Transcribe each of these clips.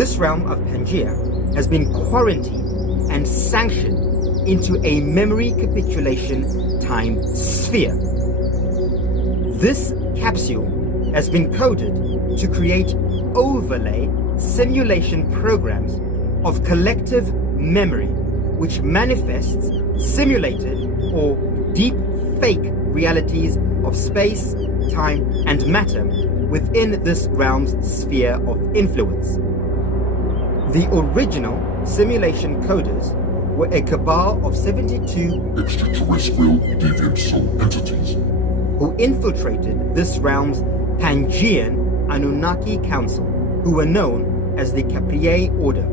This realm of Pangaea has been quarantined and sanctioned into a memory capitulation time sphere. This capsule has been coded to create overlay simulation programs of collective memory, which manifests simulated or deep fake realities of space, time, and matter within this realm's sphere of influence. The original simulation coders were a cabal of 72 extraterrestrial deviant soul entities who infiltrated this realm's Pangaean Anunnaki Council, who were known as the Capriae Order.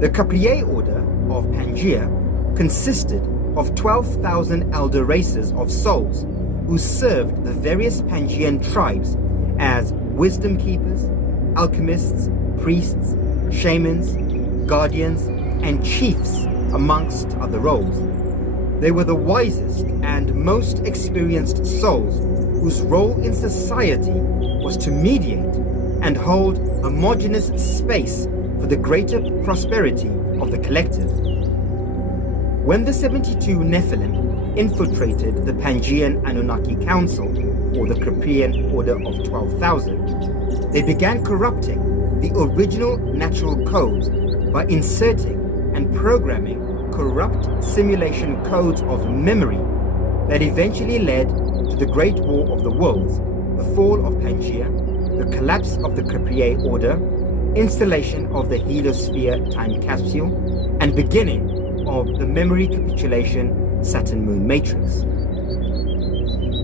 The Capriae Order of Pangaea consisted of 12,000 elder races of souls who served the various Pangaean tribes as wisdom keepers, alchemists, priests, shamans, guardians, and chiefs, amongst other roles. They were the wisest and most experienced souls whose role in society was to mediate and hold homogeneous space for the greater prosperity of the collective. When the 72 Nephilim infiltrated the Pangaean Anunnaki Council, or the Capriae Order of 12,000, they began corrupting the original natural codes by inserting and programming corrupt simulation codes of memory that eventually led to the Great War of the Worlds, the fall of Pangaea, the collapse of the Capriae Order, installation of the heliosphere time capsule, and beginning of the memory capitulation Saturn-Moon matrix.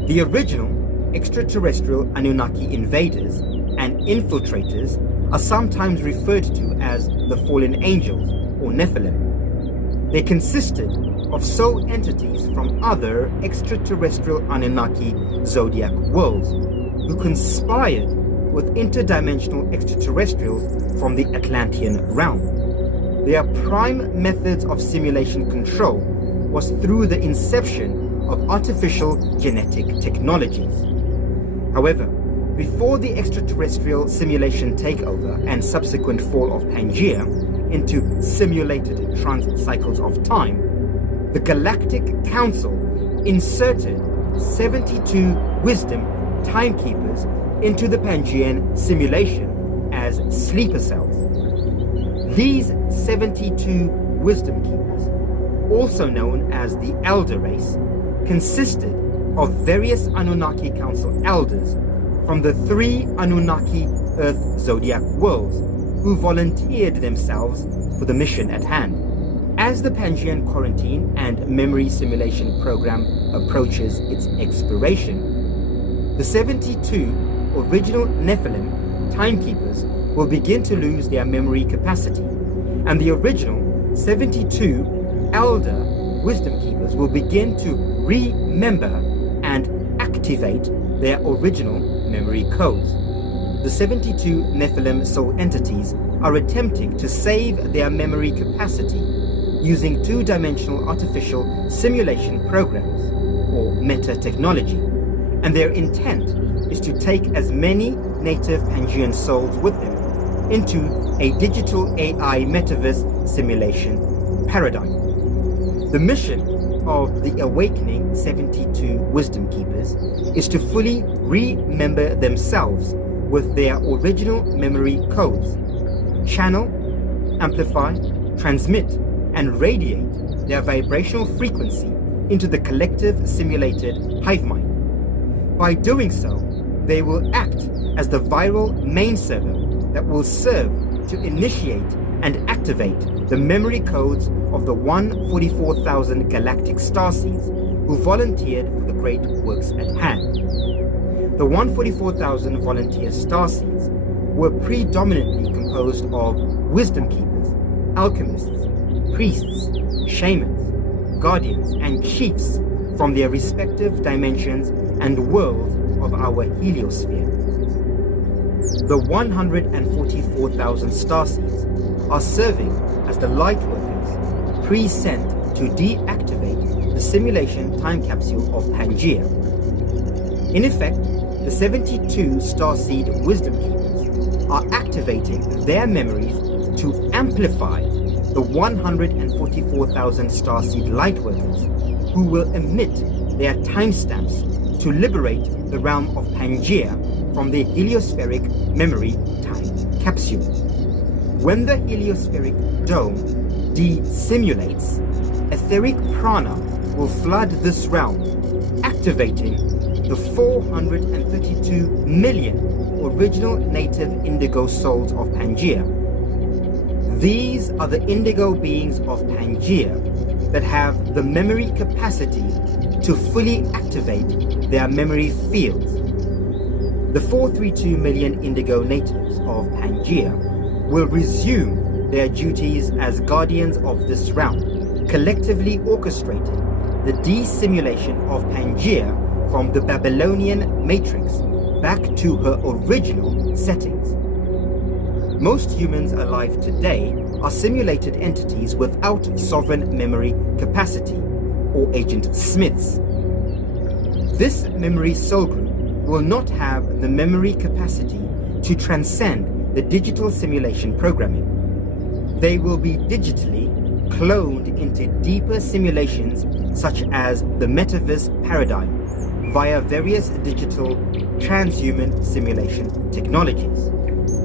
The original extraterrestrial Anunnaki invaders and infiltrators are sometimes referred to as the fallen angels or Nephilim. They consisted of soul entities from other extraterrestrial Anunnaki zodiac worlds who conspired with interdimensional extraterrestrials from the Atlantean realm. Their prime methods of simulation control was through the inception of artificial genetic technologies. However, before the extraterrestrial simulation takeover and subsequent fall of Pangaea into simulated transit cycles of time, the Galactic Council inserted 72 wisdom timekeepers into the Pangaean simulation as sleeper cells. These 72 wisdom keepers, also known as the Elder Race, consisted of various Anunnaki Council elders from the 3 Anunnaki Earth zodiac worlds who volunteered themselves for the mission at hand. As the Pangaean quarantine and memory simulation program approaches its expiration, the 72 original Nephilim timekeepers will begin to lose their memory capacity, and the original 72 elder wisdom keepers will begin to remember and activate their original memory codes. The 72 Nephilim soul entities are attempting to save their memory capacity using two-dimensional artificial simulation programs, or meta-technology, and their intent is to take as many native Pangaean souls with them into a digital AI metaverse simulation paradigm. The mission of the awakening 72 wisdom keepers is to fully remember themselves with their original memory codes, channel, amplify, transmit, and radiate their vibrational frequency into the collective simulated hive mind. By doing so, they will act as the viral main server that will serve to initiate and activate the memory codes of the 144,000 galactic starseeds who volunteered for the great works at hand. The 144,000 volunteer starseeds were predominantly composed of wisdom keepers, alchemists, priests, shamans, guardians, and chiefs from their respective dimensions and worlds of our heliosphere. The 144,000 starseeds are serving as the light workers pre-sent to deactivate the simulation time capsule of Pangaea. In effect, the 72 starseed wisdom keepers are activating their memories to amplify the 144,000 starseed lightworkers who will emit their timestamps to liberate the realm of Pangaea from the heliospheric memory time capsule. When the heliospheric dome desimulates, etheric prana will flood this realm, activating the 432 million original native indigo souls of Pangaea. These are the indigo beings of Pangaea that have the memory capacity to fully activate their memory fields. The 432 million indigo natives of Pangaea will resume their duties as guardians of this realm, collectively orchestrating the desimulation of Pangaea from the Babylonian matrix back to her original settings. Most humans alive today are simulated entities without sovereign memory capacity, or Agent Smiths. This memory soul group will not have the memory capacity to transcend the digital simulation programming. They will be digitally cloned into deeper simulations such as the metaverse paradigm via various digital transhuman simulation technologies.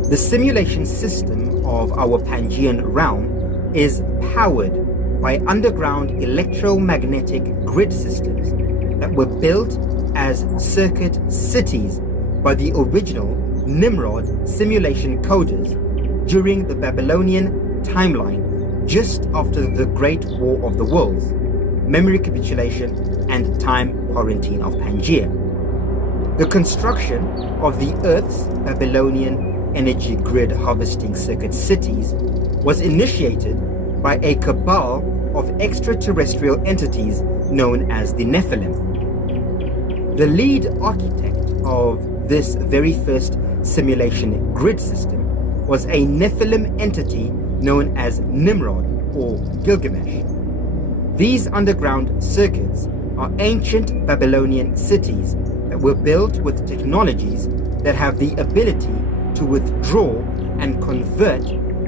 The simulation system of our Pangaean realm is powered by underground electromagnetic grid systems that were built as circuit cities by the original Nimrod simulation coders during the Babylonian timeline just after the Great War of the Worlds, memory capitulation, and time quarantine of Pangaea. The construction of the Earth's Babylonian energy grid harvesting circuit cities was initiated by a cabal of extraterrestrial entities known as the Nephilim. The lead architect of this very first simulation grid system was a Nephilim entity known as Nimrod or Gilgamesh. These underground circuits are ancient Babylonian cities that were built with technologies that have the ability to withdraw and convert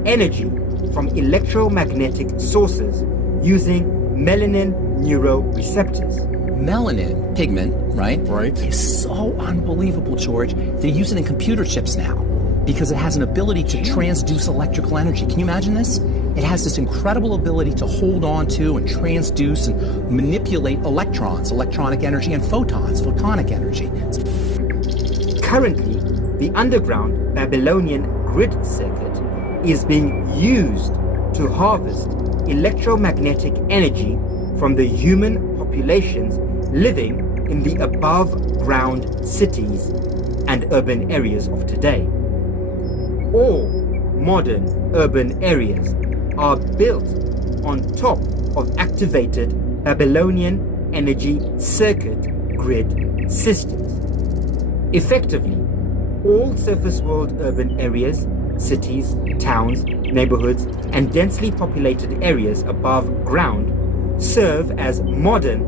energy from electromagnetic sources using melanin neuroreceptors. Melanin pigment, right? Right. Is so unbelievable, George. They use it in computer chips now because it has an ability to transduce electrical energy. Can you imagine this? It has this incredible ability to hold on to and transduce and manipulate electrons, electronic energy, and photons, photonic energy. Currently, the underground Babylonian grid circuit is being used to harvest electromagnetic energy from the human populations living in the above-ground cities and urban areas of today. All modern urban areas are built on top of activated Babylonian energy circuit grid systems. Effectively, all surface world urban areas, cities, towns, neighborhoods, and densely populated areas above ground serve as modern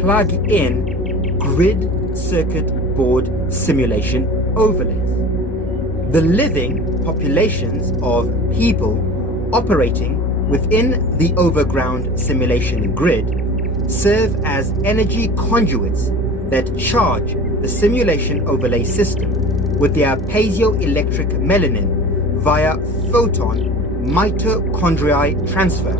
plug-in grid circuit board simulation overlays. The living populations of people operating within the overground simulation grid serve as energy conduits that charge the simulation overlay system with their piezoelectric melanin via photon mitochondrial transfer.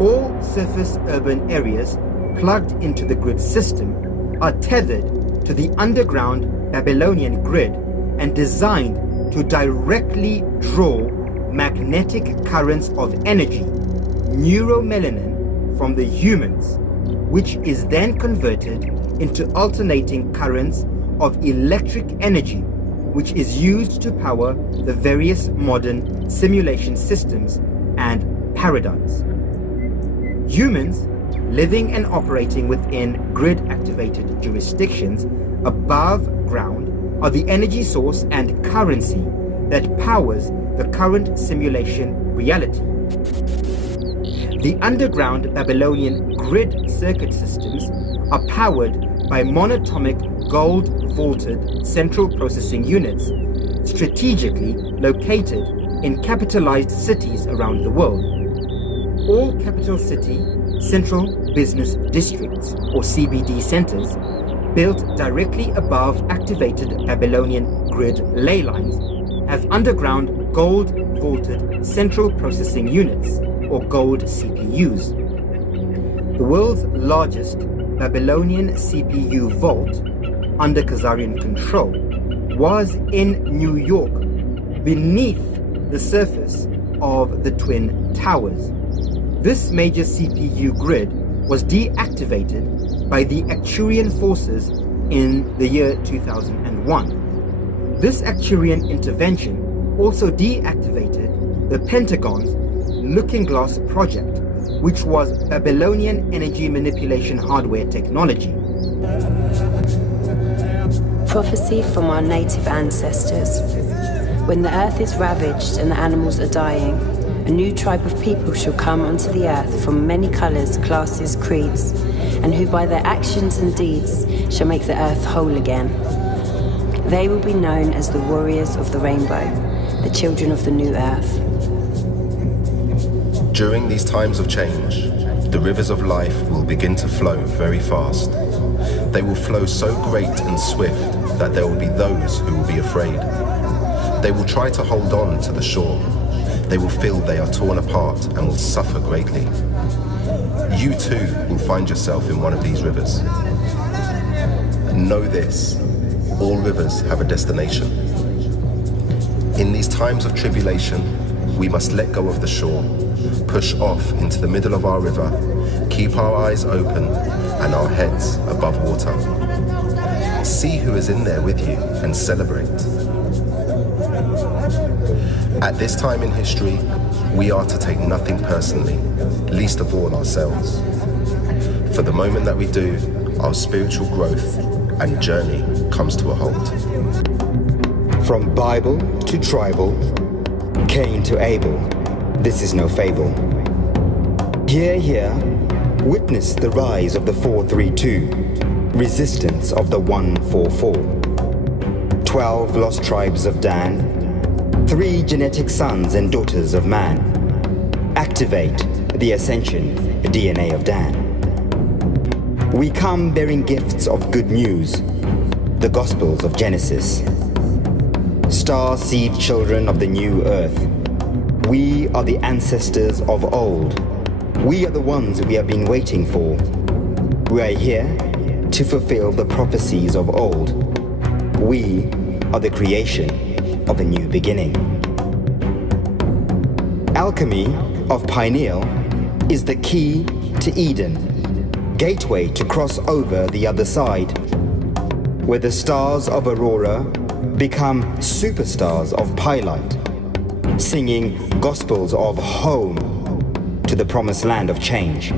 All surface urban areas plugged into the grid system are tethered to the underground Babylonian grid and designed to directly draw magnetic currents of energy, neuromelanin, from the humans, which is then converted into alternating currents of electric energy, which is used to power the various modern simulation systems and paradigms. Humans living and operating within grid-activated jurisdictions above ground are the energy source and currency that powers the current simulation reality. The underground Babylonian grid circuit systems are powered by monatomic gold-vaulted central processing units strategically located in capitalized cities around the world. All capital city central business districts, or CBD centers, built directly above activated Babylonian grid ley lines, have underground gold-vaulted central processing units, or gold CPUs. The world's largest Babylonian CPU vault, under Khazarian control, was in New York, beneath the surface of the Twin Towers. This major CPU grid was deactivated by the Acturian forces in the year 2001. This Acturian intervention also deactivated the Pentagon's Looking Glass project, which was Babylonian energy manipulation hardware technology. Prophecy from our native ancestors. When the earth is ravaged and the animals are dying, a new tribe of people shall come onto the earth from many colors, classes, creeds, and who by their actions and deeds shall make the earth whole again. They will be known as the warriors of the rainbow, the children of the new earth. During these times of change, the rivers of life will begin to flow very fast. They will flow so great and swift that there will be those who will be afraid. They will try to hold on to the shore. They will feel they are torn apart and will suffer greatly. You too will find yourself in one of these rivers. Know this, all rivers have a destination. In these times of tribulation, we must let go of the shore, push off into the middle of our river, keep our eyes open and our heads above water. See who is in there with you and celebrate. At this time in history, we are to take nothing personally, least of all ourselves. For the moment that we do, our spiritual growth and journey comes to a halt. From Bible to tribal, Cain to Abel, this is no fable. Hear, hear, witness the rise of the 432, resistance of the 144. 12 lost tribes of Dan, 3 genetic sons and daughters of man. Activate the ascension DNA of Dan. We come bearing gifts of good news, the Gospels of Genesis. Star seed children of the new earth. We are the ancestors of old. We are the ones we have been waiting for. We are here to fulfill the prophecies of old. We are the creation of a new beginning. Alchemy of Pineal is the key to Eden, gateway to cross over the other side, where the stars of Aurora become superstars of Pylite, singing gospels of home to the promised land of change.